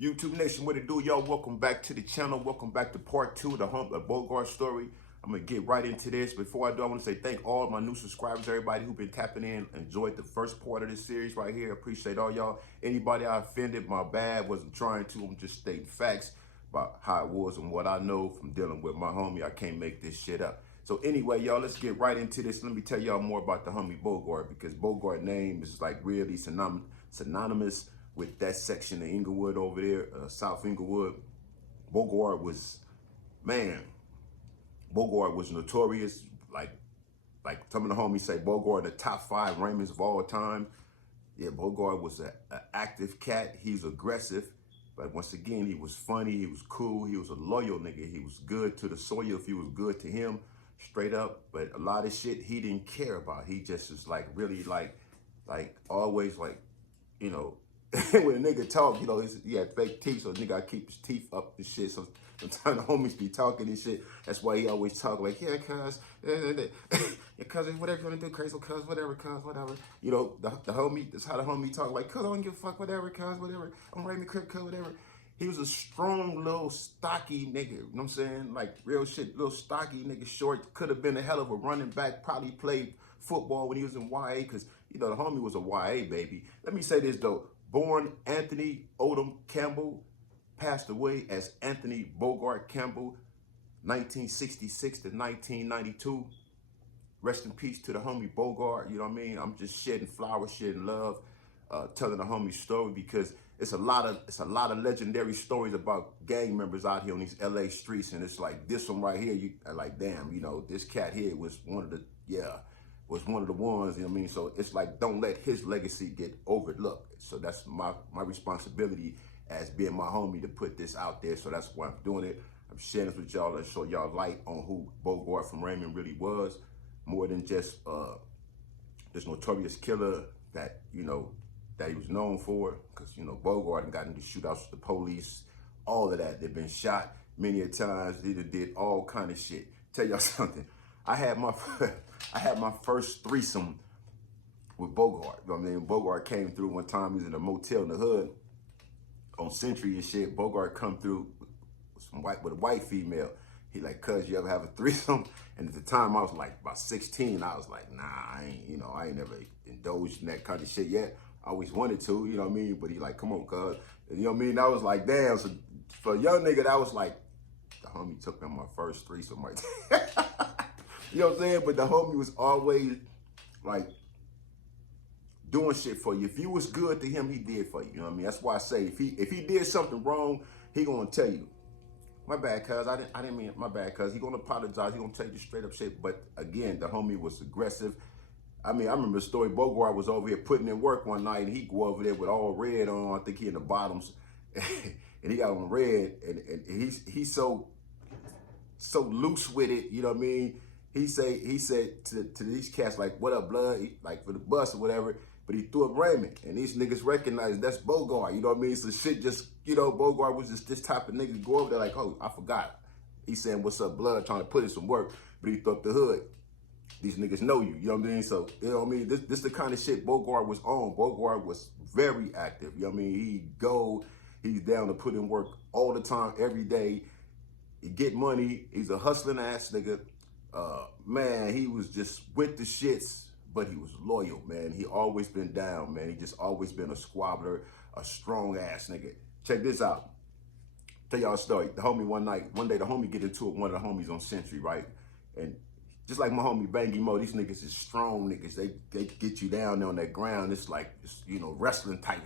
YouTube Nation, what it do, y'all? Welcome back to the channel. Welcome back to part 2 of the Bogard story. I'm going to get right into this. Before I do, I want to say thank all my new subscribers, everybody who's been tapping in. Enjoyed the first part of this series right here. Appreciate all y'all. Anybody I offended, my bad. Wasn't trying to. I'm just stating facts about how it was and what I know from dealing with my homie. I can't make this shit up. So anyway, y'all, let's get right into this. Let me tell y'all more about the homie Bogard, because Bogard name is like really synonymous with that section of Inglewood over there, South Inglewood. Bogard was, man, Bogard was notorious. Like some of the homies say, Bogard the top 5 Raymonds of all time. Yeah, Bogard was an active cat. He's aggressive, but once again, he was funny. He was cool. He was a loyal nigga. He was good to the soil if he was good to him, straight up. But a lot of shit he didn't care about. He just was like really like always like, you know, when a nigga talk, you know, he had fake teeth, so nigga gotta keep his teeth up and shit. So sometimes the homies be talking and shit. That's why he always talk like, yeah, cuz, yeah, cuz, whatever you wanna do, cuz, whatever, cuz, whatever. You know, the homie, that's how the homie talk, like, cuz, I don't give a fuck, whatever, cuz, whatever. I'm writing the Crip, cuz, whatever. He was a strong, little, stocky nigga, you know what I'm saying? Like, real shit, little, stocky nigga, short. Could have been a hell of a running back, probably played football when he was in YA, because, you know, the homie was a YA baby. Let me say this, though. Born Anthony Odom Campbell, passed away as Anthony Bogard Campbell, 1966 to 1992. Rest in peace to the homie Bogard, you know what I mean? I'm just shedding flowers, shedding love, telling the homie story, because it's a lot of legendary stories about gang members out here on these LA streets, and it's like this one right here, you like, damn, you know, this cat here was one of the, was one of the ones, you know what I mean? So it's like, don't let his legacy get overlooked. So that's my responsibility as being my homie to put this out there. So that's why I'm doing it. I'm sharing this with y'all and show y'all light on who Bogard from Raymond really was, more than just this notorious killer that, you know, that he was known for. Because, you know, Bogard got into shootouts with the police, all of that. They've been shot many a times. They did all kind of shit. Tell y'all something. I had my first threesome with Bogard. You know what I mean? Bogard came through one time. He was in a motel in the hood on Century and shit. Bogard come through with a white female. He like, cuz, you ever have a threesome? And at the time I was like about 16. I was like, nah, I ain't never indulged in that kind of shit yet. I always wanted to, you know what I mean? But he like, come on, cuz. You know what I mean? I was like, damn. So for a young nigga, that was like, the homie took me on my first threesome right there. You know what I'm saying? But the homie was always like doing shit for you. If you was good to him, he did for you. You know what I mean? That's why I say if he did something wrong, he gonna tell you, my bad, cuz, I didn't mean it, my bad, cuz. He gonna apologize. He gonna tell you straight up shit. But again, the homie was aggressive. I mean, I remember the story. Bogard was over here putting in work one night, and he go over there with all red on. I think he in the bottoms, and he got on red, and he's so loose with it. You know what I mean? He said to these cats, like, what up, blood? Like, for the bus or whatever. But he threw up Raymond. And these niggas recognized that's Bogard. You know what I mean? So shit just, you know, Bogard was just this type of nigga to go over there like, oh, I forgot. He's saying, what's up, blood? Trying to put in some work. But he threw up the hood. These niggas know you. You know what I mean? So, you know what I mean? This the kind of shit Bogard was on. Bogard was very active. You know what I mean? He's down to put in work all the time, every day. He get money. He's a hustling ass nigga. Man, he was just with the shits, but he was loyal, man. He always been down, man. He just always been a squabbler, a strong ass nigga. Check this out. Tell y'all a story. The homie one day the homie get into it, one of the homies on Century, right? And just like my homie Bangy Mo, these niggas is strong niggas. They get you down there on that ground. It's like, you know, wrestling type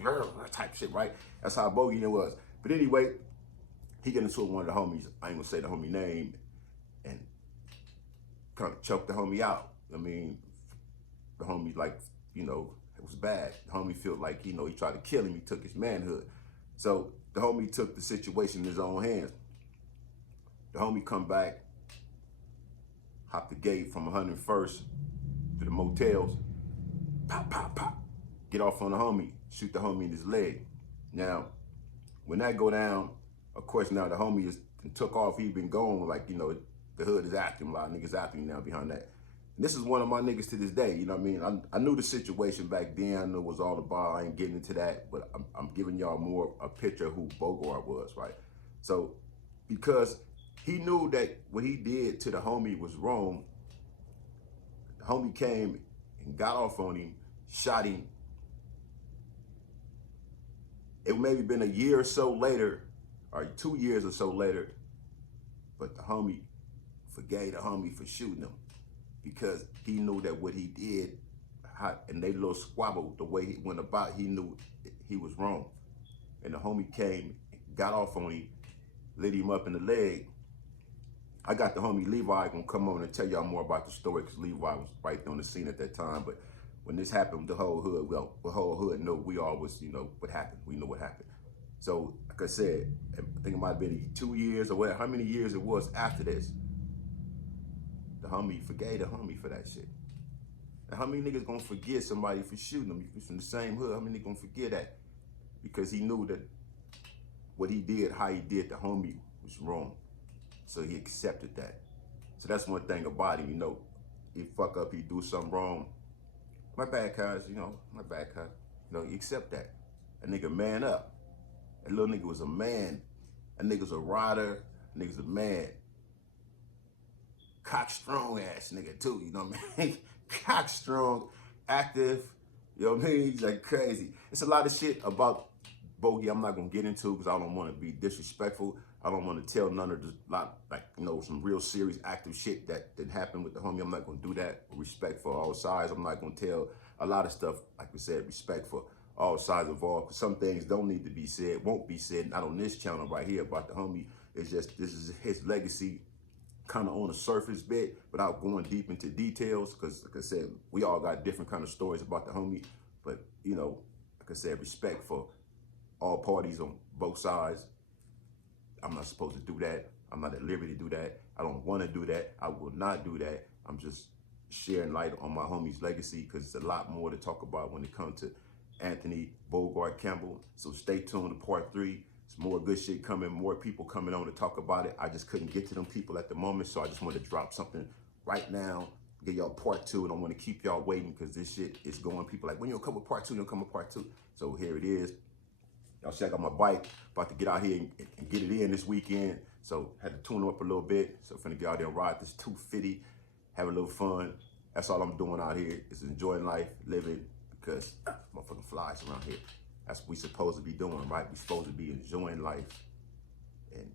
shit, right? That's how bogey it was. But anyway, he get into it with one of the homies. I ain't gonna say the homie name, and kind of choked the homie out. I mean, the homie, like, you know, it was bad. The homie felt like, you know, he tried to kill him. He took his manhood. So the homie took the situation in his own hands. The homie come back, hop the gate from 101st to the motels, pop, pop, pop, get off on the homie, shoot the homie in his leg. Now, when that go down, of course, now the homie took off. He been gone, like, you know, the hood is after him. A lot of niggas after him now behind that. And this is one of my niggas to this day. You know what I mean? I knew the situation back then. I knew it was all about. I ain't getting into that, but I'm giving y'all more a picture of who Bogard was, right? So because he knew that what he did to the homie was wrong, the homie came and got off on him, shot him. It maybe been a year or so later, or 2 years or so later, but the homie forgave the homie for shooting him because he knew that what he did, and they little squabble, the way he went about, he knew he was wrong. And the homie came, got off on him, lit him up in the leg. I got the homie Levi gonna come on and tell y'all more about the story because Levi was right on the scene at that time. But when this happened, the whole hood, the whole hood know we all was, you know, what happened. We know what happened. So, like I said, I think it might have been 2 years or whatever, how many years it was after this. The homie forgave the homie for that shit. And how many niggas gonna forget somebody for shooting them? You from the same hood, how many gonna forget that? Because he knew that what he did, how he did the homie was wrong. So he accepted that. So that's one thing about him, you know, he fuck up, he do something wrong. My bad, cuz, you know, my bad, cuz. You know, you accept that. That nigga man up. That little nigga was a man. That nigga's a rider. That nigga's a man. Cock strong ass nigga too, you know what I mean? Cock strong, active, you know what I mean? He's like crazy. It's a lot of shit about Bogey I'm not gonna get into because I don't want to be disrespectful. I don't want to tell none of the lot, like, you know, some real serious active shit that happened with the homie. I'm not gonna do that. Respect for all sides. I'm not gonna tell a lot of stuff, like we said, respect for all sides involved. Some things don't need to be said, won't be said, not on this channel right here about the homie. It's just, this is his legacy, kind of on the surface bit without going deep into details, because like I said, we all got different kind of stories about the homie. But you know, like I said, respect for all parties on both sides. I'm not supposed to do that. I'm not at liberty to do that. I don't want to do that. I will not do that. I'm just sharing light on my homie's legacy because it's a lot more to talk about when it comes to Anthony Bogard Campbell. So stay tuned to part 3. There's more good shit coming, more people coming on to talk about it. I just couldn't get to them people at the moment, so I just wanted to drop something right now, give y'all part 2, and I want to keep y'all waiting because this shit is going. People like, when you'll come with part 2, you'll come with part 2. So here it is. Y'all check out my bike. About to get out here and get it in this weekend. So had to tune up a little bit. So finna get out there and ride this 250, have a little fun. That's all I'm doing out here is enjoying life, living, because motherfucking flies around here. That's what we supposed to be doing, right? We supposed to be enjoying life. And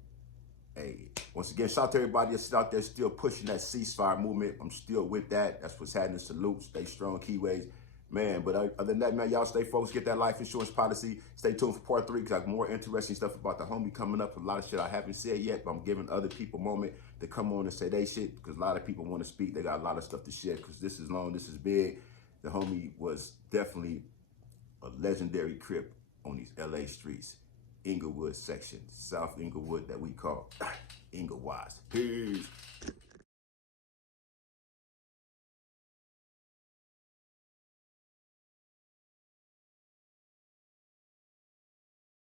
hey, once again, shout out to everybody that's out there still pushing that ceasefire movement. I'm still with that. That's what's happening. Salute, stay strong, Keyways. Man, but other than that, man, y'all stay focused, get that life insurance policy. Stay tuned for part 3 because I have more interesting stuff about the homie coming up. A lot of shit I haven't said yet, but I'm giving other people a moment to come on and say they shit because a lot of people want to speak. They got a lot of stuff to share because this is long, this is big. The homie was definitely a legendary Crip on these LA streets. Inglewood section, South Inglewood that we call Inglewood. Peace.